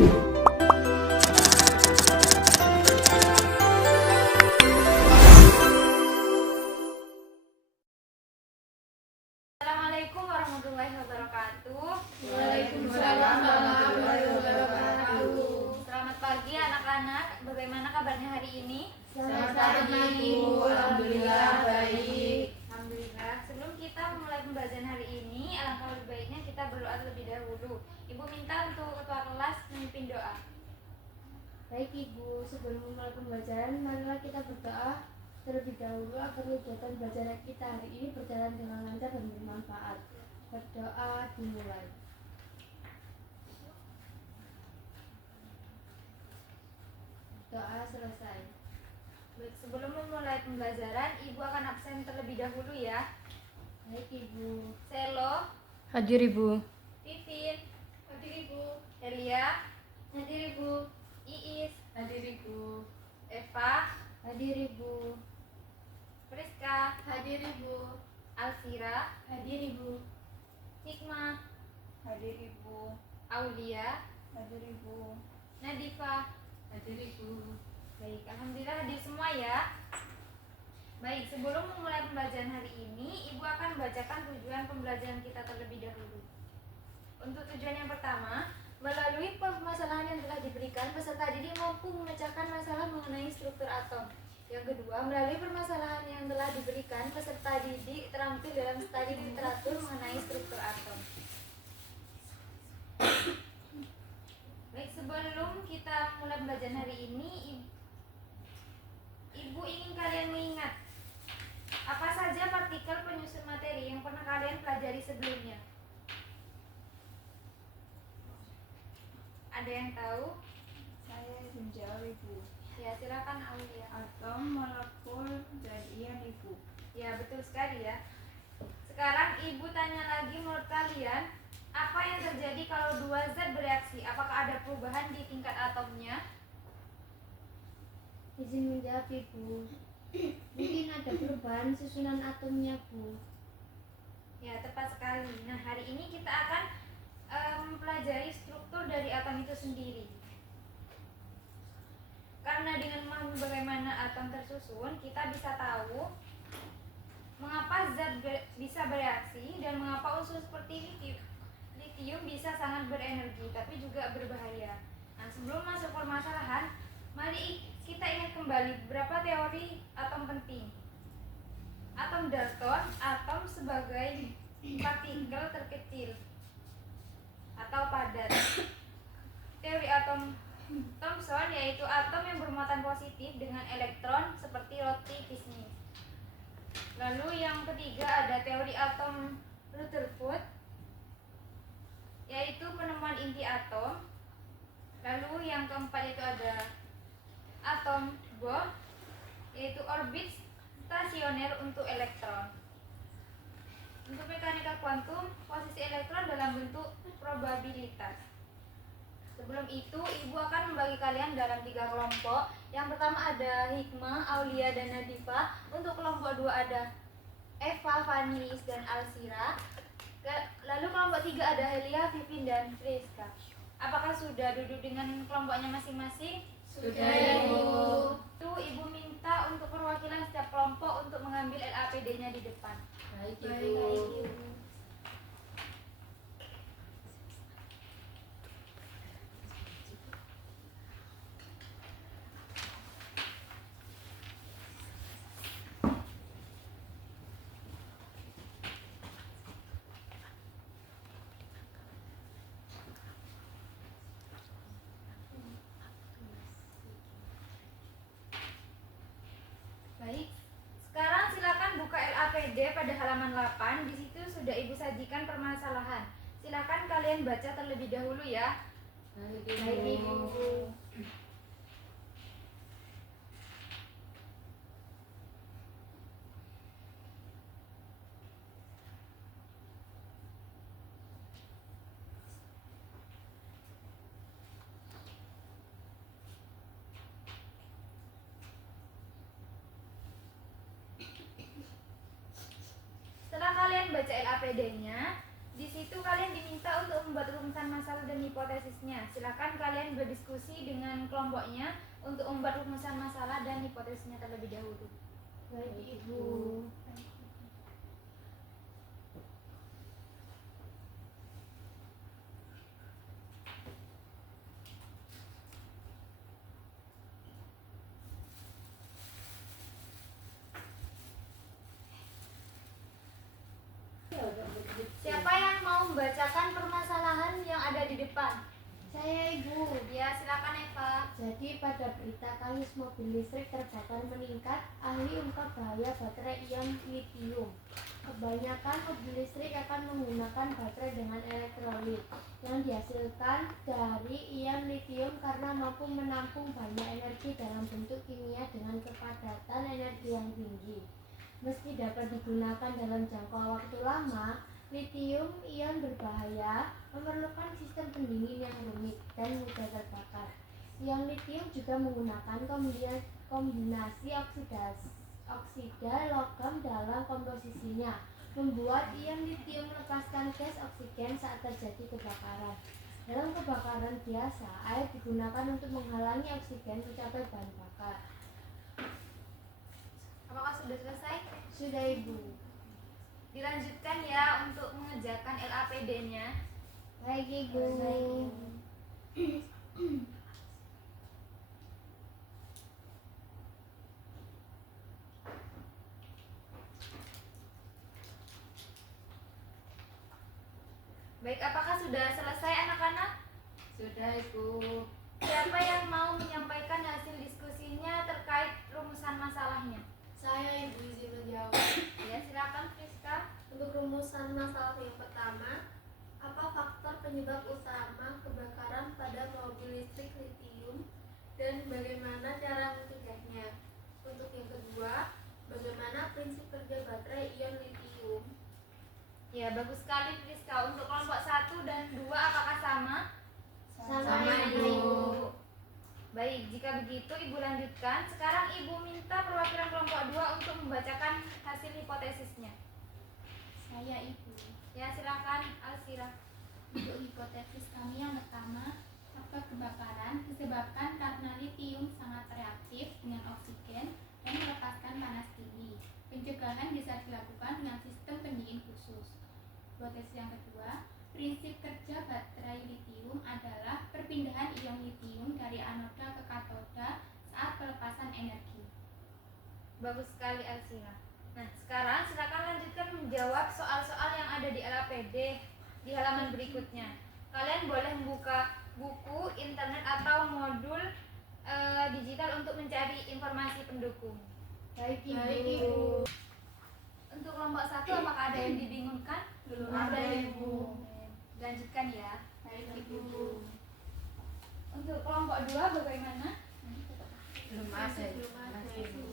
Assalamualaikum warahmatullahi wabarakatuh. Waalaikumsalam warahmatullahi wabarakatuh. Selamat pagi anak-anak. Bagaimana kabarnya hari ini? Selamat pagi Ibu, alhamdulillah baik. Alhamdulillah. Sebelum kita memulai pembelajaran hari ini, alangkah lebih baiknya kita berdoa terlebih dahulu. Ibu minta untuk ketua kelas memimpin doa. Baik Ibu, sebelum memulai pembelajaran, marilah kita berdoa terlebih dahulu agar kegiatan belajar kita hari ini berjalan dengan lancar dan bermanfaat. Berdoa dimulai. Doa selesai. Baik, sebelum memulai pembelajaran, Ibu akan absen terlebih dahulu ya. Baik Ibu. Selo, Hadir Ibu. Vivin, Hadir Ibu. Elia, Hadir Ibu. Iis, Hadir Ibu. Eva, Hadir Ibu. Priska, Hadir Ibu. Alfira, Hadir Ibu. Hikmah, Hadir Ibu. Aulia, Hadir Ibu. Nadifa. Hadir Ibu. Baik, alhamdulillah hadir semua ya. Baik, sebelum memulai pembelajaran hari ini, Ibu akan membacakan tujuan pembelajaran kita terlebih dahulu. Untuk tujuan yang pertama, melalui permasalahan yang telah diberikan, peserta didik mampu memecahkan masalah mengenai struktur atom. Yang kedua, melalui permasalahan yang telah diberikan, peserta didik terampil dalam studi literatur mengenai struktur atom. Baik, sebelum kita mulai pembelajaran hari ini, Ibu ingin kalian mengingat apa saja partikel penyusun materi yang pernah kalian pelajari sebelumnya. Ada yang tahu? Saya menjawab Ibu. Ya, silakan Aulia. Atom, molekul, dan ion Ibu. Ya, betul sekali ya. Sekarang Ibu tanya lagi, menurut kalian apa yang terjadi kalau dua zat bereaksi? Apakah ada perubahan di tingkat atomnya? Izin menjawab Ibu. Mungkin ada perubahan susunan atomnya Bu. Ya, tepat sekali. Nah, hari ini kita akan mempelajari struktur dari atom itu sendiri. Karena dengan memahami bagaimana atom tersusun, kita bisa tahu mengapa zat bisa bereaksi dan mengapa unsur seperti litium bisa sangat berenergi tapi juga berbahaya. Nah, sebelum masuk permasalahan, mari kita ingat kembali beberapa teori atom penting. Atom Dalton, atom sebagai partikel terkecil atau padat. Teori atom Thomson yaitu atom yang bermuatan positif dengan elektron seperti roti kismis. Lalu yang ketiga ada teori atom Rutherford yaitu penemuan inti atom. Lalu yang keempat itu ada atom Bohr yaitu orbit stasioner untuk elektron. Untuk mekanika kuantum, posisi elektron dalam bentuk probabilitas. Sebelum itu, Ibu akan membagi kalian dalam 3 kelompok. Yang pertama ada Hikmah, Aulia, dan Nadifa. Untuk kelompok 2 ada Eva, Fani, dan Alsira. Lalu kelompok 3 ada Helia, Vivin, dan Priska. Apakah sudah duduk dengan kelompoknya masing-masing? Sudah Ibu. Itu Ibu minta untuk perwakilan setiap kelompok untuk mengambil LAPD-nya di depan. Baik Baik, Ibu. Ibu. Baik, sekarang silakan buka LAPD pada halaman 8. Di situ sudah Ibu sajikan permasalahan. Silakan kalian baca terlebih dahulu ya. Baik Baik, Ibu. Setelah kalian baca LAPD-nya, Di situ kalian diminta untuk membuat rumusan masalah dan hipotesisnya. Silakan kalian berdiskusi dengan kelompoknya untuk membuat rumusan masalah dan hipotesisnya terlebih dahulu. Baik Ibu. Siapa yang mau membacakan permasalahan yang ada di depan? Saya Ibu. Ya, silakan Eva. Jadi pada berita kasus mobil listrik terbakar meningkat, ahli ungkap bahaya baterai ion litium. Kebanyakan mobil listrik akan menggunakan baterai dengan elektrolit yang dihasilkan dari ion litium karena mampu menampung banyak energi dalam bentuk kimia dengan kepadatan energi yang tinggi. Meski dapat digunakan dalam jangka waktu lama, litium ion berbahaya, memerlukan sistem pendingin yang rumit dan mudah terbakar. Ion litium juga menggunakan kombinasi oksida logam dalam komposisinya, membuat ion litium melepaskan gas oksigen saat terjadi kebakaran. Dalam kebakaran biasa, air digunakan untuk menghalangi oksigen mencapai bahan bakar. Apakah sudah selesai? Sudah Ibu. Dilanjutkan ya untuk mengerjakan LAPD-nya. Baik Ibu. Baik, apakah sudah selesai anak-anak? Sudah Ibu. Siapa yang mau menyampaikan hasil diskusinya terkait rumusan masalahnya? Saya Ibu izin menjawab. Ya, silakan Friska. Untuk rumusan masalah yang pertama, apa faktor penyebab utama kebakaran pada mobil listrik litium dan bagaimana cara mencegahnya? Untuk yang kedua, bagaimana prinsip kerja baterai ion litium? Ya, bagus sekali Friska. Untuk kelompok 1 dan 2 apakah sama? Sama, Ibu. Baik, jika begitu Ibu lanjutkan. Sekarang Ibu minta perwakilan kelompok 2 untuk membacakan hasil hipotesisnya. Saya Ibu. Ya, silakan Alsira. Untuk hipotesis kami yang pertama, faktor kebakaran disebabkan karena litium sangat reaktif dengan oksigen dan melepaskan panas tinggi. Pencegahan bisa dilakukan dengan sistem pendingin khusus. Hipotesis yang kedua, prinsip kerja baterai litium adalah perpindahan ion litium dari anoda ke katoda saat pelepasan energi. Bagus sekali Alsira. Nah, sekarang silakan lanjutkan menjawab soal-soal yang ada di LAPD di halaman berikutnya. Kalian boleh membuka buku, internet atau modul digital untuk mencari informasi pendukung. Baik Ibu. Baik, Ibu. Untuk kelompok 1 apakah ada yang dibingungkan? Belum ada, Ibu. Lanjutkan ya. Baik Ibu. Untuk kelompok 2 bagaimana? Belum ada. Belum ada, Masih Ibu.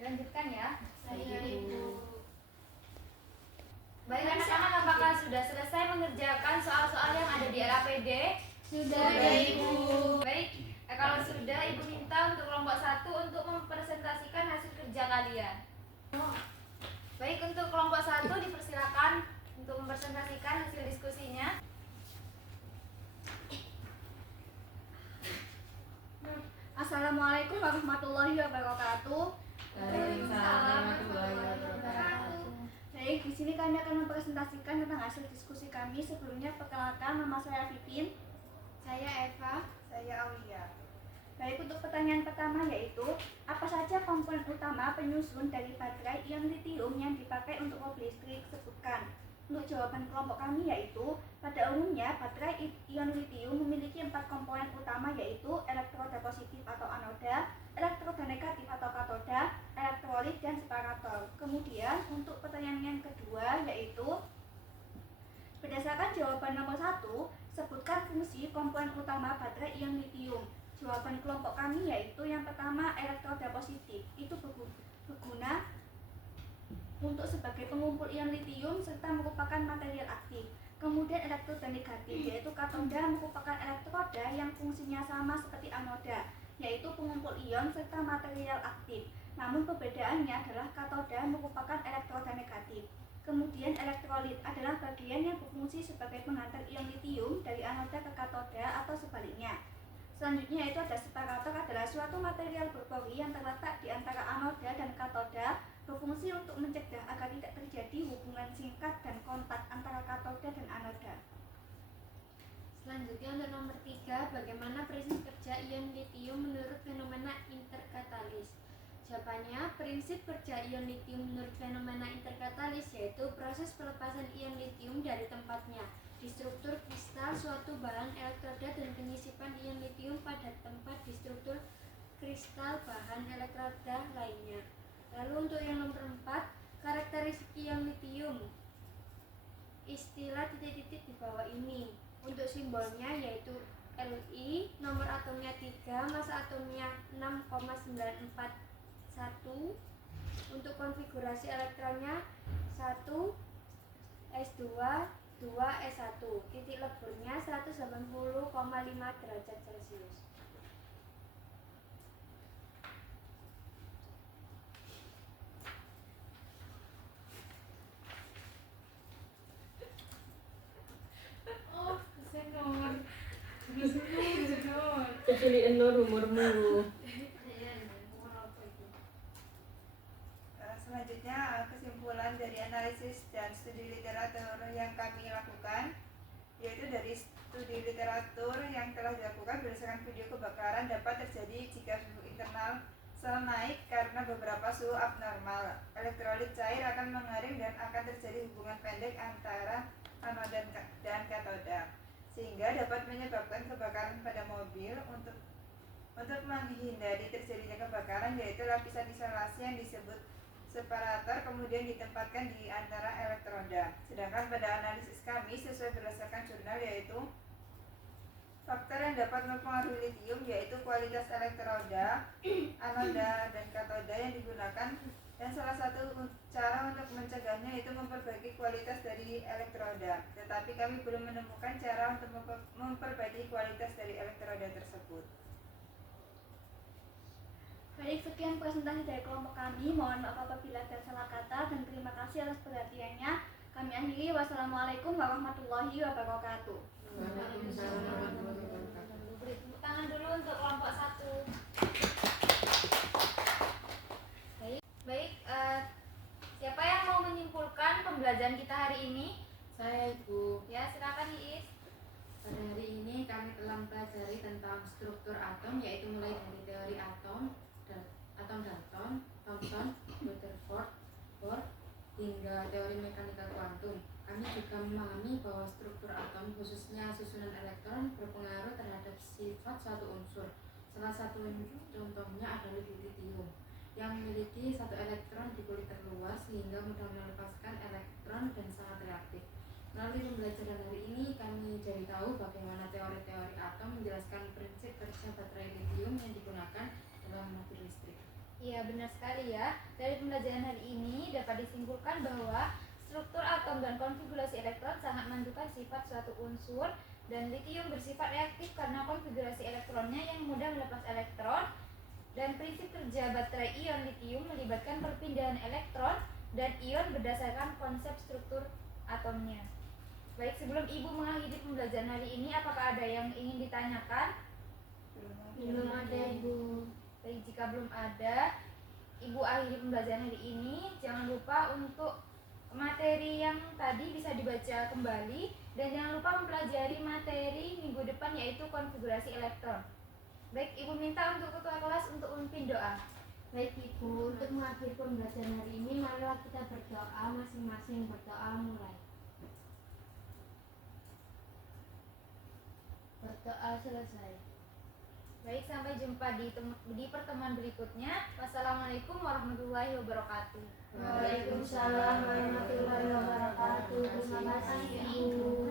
Lanjutkan ya. Saya Ibu. Baik anak-anak, apakah sudah selesai mengerjakan soal-soal yang ada di LAPD? Sudah Ibu. Baik, kalau sudah Ibu minta untuk kelompok 1 untuk mempresentasikan hasil kerja kalian. Baik, untuk kelompok 1 dipersilakan untuk mempresentasikan hasil diskusinya. Assalamualaikum warahmatullahi wabarakatuh. Waalaikumsalam warahmatullahi wabarakatuh. Baik, di sini kami akan mempresentasikan tentang hasil diskusi kami. Sebelumnya perkenalkan, nama saya Vivin. Saya Eva. Saya Aulia. Baik, untuk pertanyaan pertama yaitu apa saja komponen utama penyusun dari baterai ion litium yang dipakai untuk mobil listrik? Sebutkan. Untuk jawaban kelompok kami yaitu pada umumnya baterai ion litium memiliki 4 komponen utama yaitu elektroda positif atau anoda, elektroda negatif atau katoda, elektrolit dan separator. Kemudian untuk pertanyaan yang kedua yaitu berdasarkan jawaban nomor 1, sebutkan fungsi komponen utama baterai ion litium. Jawaban kelompok kami yaitu yang pertama elektroda positif itu berguna untuk sebagai pengumpul ion litium serta merupakan material aktif. Kemudian elektroda negatif yaitu katoda merupakan elektroda yang fungsinya sama seperti anoda, yaitu pengumpul ion serta material aktif. Namun perbedaannya adalah katoda merupakan elektroda negatif. Kemudian elektrolit adalah bagian yang berfungsi sebagai penghantar ion litium dari anoda ke katoda atau sebaliknya. Selanjutnya yaitu ada separator, adalah suatu material berpori yang terletak di antara anoda dan katoda, berfungsi untuk mencegah agar tidak terjadi hubungan singkat dan kontak antara katoda dan anoda. Selanjutnya untuk nomor 3, bagaimana prinsip kerja ion litium menurut fenomena interkatalis? Jawabannya, prinsip kerja ion litium menurut fenomena interkatalis yaitu proses pelepasan ion litium dari tempatnya di struktur kristal suatu bahan elektroda dan penyisipan ion litium pada tempat di struktur kristal bahan elektroda lainnya. Lalu untuk yang nomor 4, karakteristik ion litium. Istilah titik-titik di bawah ini. Untuk simbolnya yaitu Li, nomor atomnya 3, massa atomnya 6,941. Untuk konfigurasi elektronnya 1 S2 2 S1. Titik leburnya 180,5 derajat Celcius. Kecuali umurmu. Selanjutnya kesimpulan dari analisis dan studi literatur yang kami lakukan, yaitu dari studi literatur yang telah dilakukan berdasarkan video kebakaran dapat terjadi jika suhu internal sel naik karena beberapa suhu abnormal. Elektrolit cair akan mengering dan akan terjadi hubungan pendek antara anoda dan katoda, sehingga dapat menyebabkan kebakaran pada mobil. Untuk menghindari terjadinya kebakaran, yaitu lapisan isolasi yang disebut separator kemudian ditempatkan di antara elektroda. Sedangkan pada analisis kami sesuai berdasarkan jurnal, yaitu faktor yang dapat mempengaruhi litium yaitu kualitas elektroda, anoda dan katoda yang digunakan, dan salah satu cara untuk mencegahnya yaitu memperbaiki kualitas dari elektroda. Tetapi kami belum menemukan cara untuk memperbaiki kualitas dari elektroda tersebut. Baik, sekian presentasi dari kelompok kami. Mohon maaf apabila ada salah kata dan terima kasih atas perhatiannya. Kami akhiri. Wassalamualaikum warahmatullahi wabarakatuh. Waalaikumsalam warahmatullahi wabarakatuh. Beri tepuk tangan dulu untuk kelompok 1. Baik, siapa yang mau menyimpulkan pembelajaran kita hari ini? Saya Ibu. Ya, silakan Iis. Pada hari ini kami telah mempelajari tentang struktur atom, yaitu mulai dari teori atom Dalton, Thomson, Rutherford, Bohr, hingga teori mekanika kuantum. Kami juga memahami bahwa struktur atom, khususnya susunan elektron, berpengaruh terhadap sifat suatu unsur. Salah satu contohnya adalah litium, yang memiliki satu elektron di kulit terluar sehingga mudah melepaskan elektron dan sangat reaktif. Melalui pembelajaran hari ini, kami jadi tahu bagaimana teori-teori atom menjelaskan prinsip kerja baterai litium yang digunakan dalam mobil listrik. Iya, benar sekali ya. Dari pembelajaran hari ini dapat disimpulkan bahwa struktur atom dan konfigurasi elektron sangat menentukan sifat suatu unsur, dan litium bersifat reaktif karena konfigurasi elektronnya yang mudah melepas elektron, dan prinsip kerja baterai ion litium melibatkan perpindahan elektron dan ion berdasarkan konsep struktur atomnya. Baik, sebelum Ibu mengakhiri pembelajaran hari ini, apakah ada yang ingin ditanyakan? Belum ada, Ibu. Baik, jika belum ada, Ibu akhiri pembelajaran hari ini. Jangan lupa untuk materi yang tadi bisa dibaca kembali, dan jangan lupa mempelajari materi minggu depan yaitu konfigurasi elektron. Baik, Ibu minta untuk ketua kelas untuk memimpin doa. Baik Ibu, untuk mengakhiri pembelajaran hari ini, marilah kita berdoa, masing-masing berdoa mulai. Berdoa selesai. Baik, sampai jumpa di pertemuan berikutnya. Wassalamualaikum warahmatullahi wabarakatuh. Waalaikumsalam warahmatullahi wabarakatuh. Terima kasih Ibu.